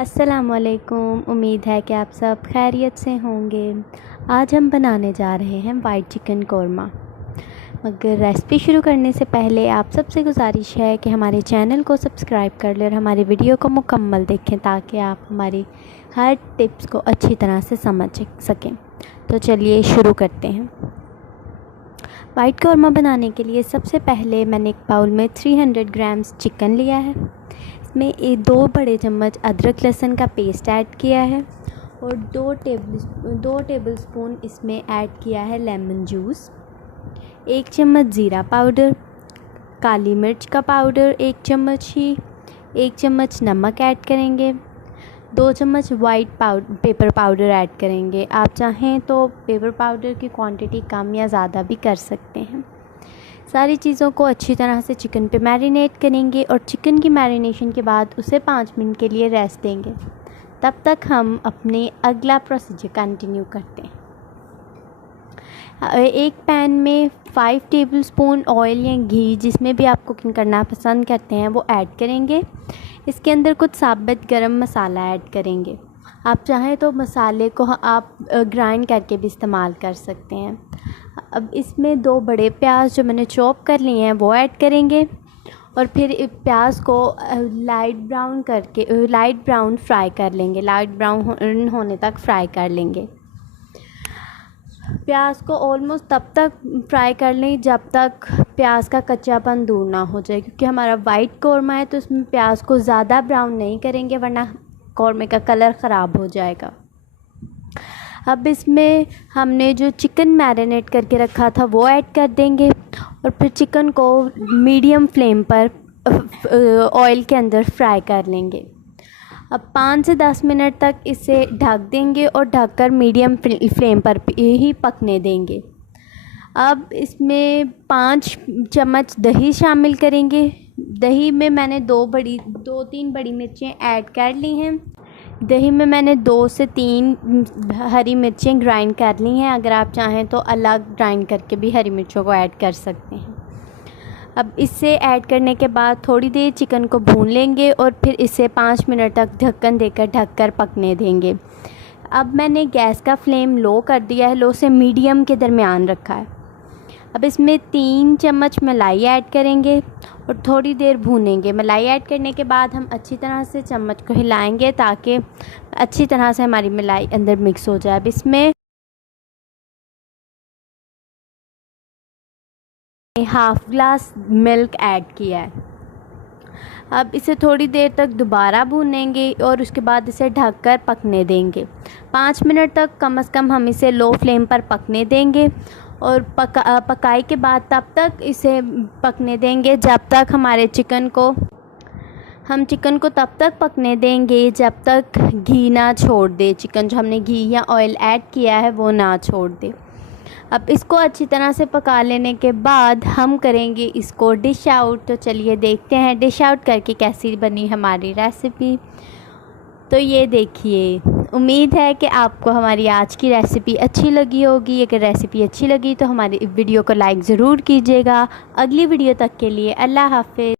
अस्सलामुअलैकुम। उम्मीद है कि आप सब खैरियत से होंगे। आज हम बनाने जा रहे हैं वाइट चिकन कौरमा। मगर रेसिपी शुरू करने से पहले आप सबसे गुजारिश है कि हमारे चैनल को सब्सक्राइब कर लें और हमारी वीडियो को मुकम्मल देखें ताकि आप हमारी हर टिप्स को अच्छी तरह से समझ सकें। तो चलिए शुरू करते हैं। वाइट कौरमा बनाने के लिए सबसे पहले मैंने एक बाउल में 300 ग्राम्स चिकन लिया है। इसमें 2 बड़े चम्मच अदरक लहसुन का पेस्ट ऐड किया है और 2 टेबलस्पून इसमें ऐड किया है लेमन जूस। 1 चम्मच ज़ीरा पाउडर, काली मिर्च का पाउडर 1 चम्मच ही, 1 चम्मच नमक ऐड करेंगे, 2 चम्मच वाइट पेपर पाउडर ऐड करेंगे। आप चाहें तो पेपर पाउडर की क्वांटिटी कम या ज़्यादा भी कर सकते हैं। सारी चीज़ों को अच्छी तरह से चिकन पे मैरिनेट करेंगे और चिकन की मैरिनेशन के बाद उसे 5 मिनट के लिए रेस्ट देंगे। तब तक हम अपने अगला प्रोसीजर कंटिन्यू करते हैं। एक पैन में 5 टेबलस्पून ऑयल या घी, जिसमें भी आप कुकिंग करना पसंद करते हैं, वो ऐड करेंगे। इसके अंदर कुछ साबुत गरम मसाला ऐड करेंगे। आप चाहें तो मसाले को आप ग्राइंड करके भी इस्तेमाल कर सकते हैं। अब इसमें 2 बड़े प्याज जो मैंने चॉप कर लिए हैं वो ऐड करेंगे और फिर प्याज को लाइट ब्राउन फ्राई कर लेंगे। लाइट ब्राउन होने तक फ्राई कर लेंगे। प्याज को ऑलमोस्ट तब तक फ्राई कर लें जब तक प्याज का कच्चापन दूर ना हो जाए, क्योंकि हमारा वाइट कौरमा है तो इसमें प्याज को ज़्यादा ब्राउन नहीं करेंगे वरना कौरमे का कलर ख़राब हो जाएगा। अब इसमें हमने जो चिकन मैरिनेट करके रखा था वो ऐड कर देंगे और फिर चिकन को मीडियम फ्लेम पर ऑयल के अंदर फ्राई कर लेंगे। अब 5 से 10 मिनट तक इसे ढक देंगे और ढककर मीडियम फ्लेम पर ही पकने देंगे। अब इसमें 5 चम्मच दही शामिल करेंगे। दही में मैंने 2-3 बड़ी मिर्चें ऐड कर ली हैं। दही में मैंने 2 से 3 हरी मिर्चें ग्राइंड कर ली हैं। अगर आप चाहें तो अलग ग्राइंड करके भी हरी मिर्चों को ऐड कर सकते हैं। अब इसे ऐड करने के बाद थोड़ी देर चिकन को भून लेंगे और फिर इसे 5 मिनट तक ढक्कन देकर ढककर पकने देंगे। अब मैंने गैस का फ्लेम लो कर दिया है, लो से मीडियम के दरमियान रखा है। अब इसमें 3 चम्मच मलाई ऐड करेंगे और थोड़ी देर भूनेंगे। मलाई ऐड करने के बाद हम अच्छी तरह से चम्मच को हिलाएंगे ताकि अच्छी तरह से हमारी मलाई अंदर मिक्स हो जाए। अब इसमें हाफ ग्लास मिल्क ऐड किया है। अब इसे थोड़ी देर तक दोबारा भूनेंगे और उसके बाद इसे ढककर पकने देंगे। 5 मिनट तक कम से कम हम इसे लो फ्लेम पर पकने देंगे और पकाई के बाद तब तक इसे पकने देंगे जब तक चिकन को तब तक पकने देंगे जब तक घी ना छोड़ दे। चिकन जो हमने घी या ऑयल ऐड किया है वो ना छोड़ दे। अब इसको अच्छी तरह से पका लेने के बाद हम करेंगे इसको डिश आउट। तो चलिए देखते हैं डिश आउट करके कैसी बनी हमारी रेसिपी। तो ये देखिए, उम्मीद है कि आपको हमारी आज की रेसिपी अच्छी लगी होगी। अगर रेसिपी अच्छी लगी तो हमारी वीडियो को लाइक ज़रूर कीजिएगा। अगली वीडियो तक के लिए अल्लाह हाफ़िज़।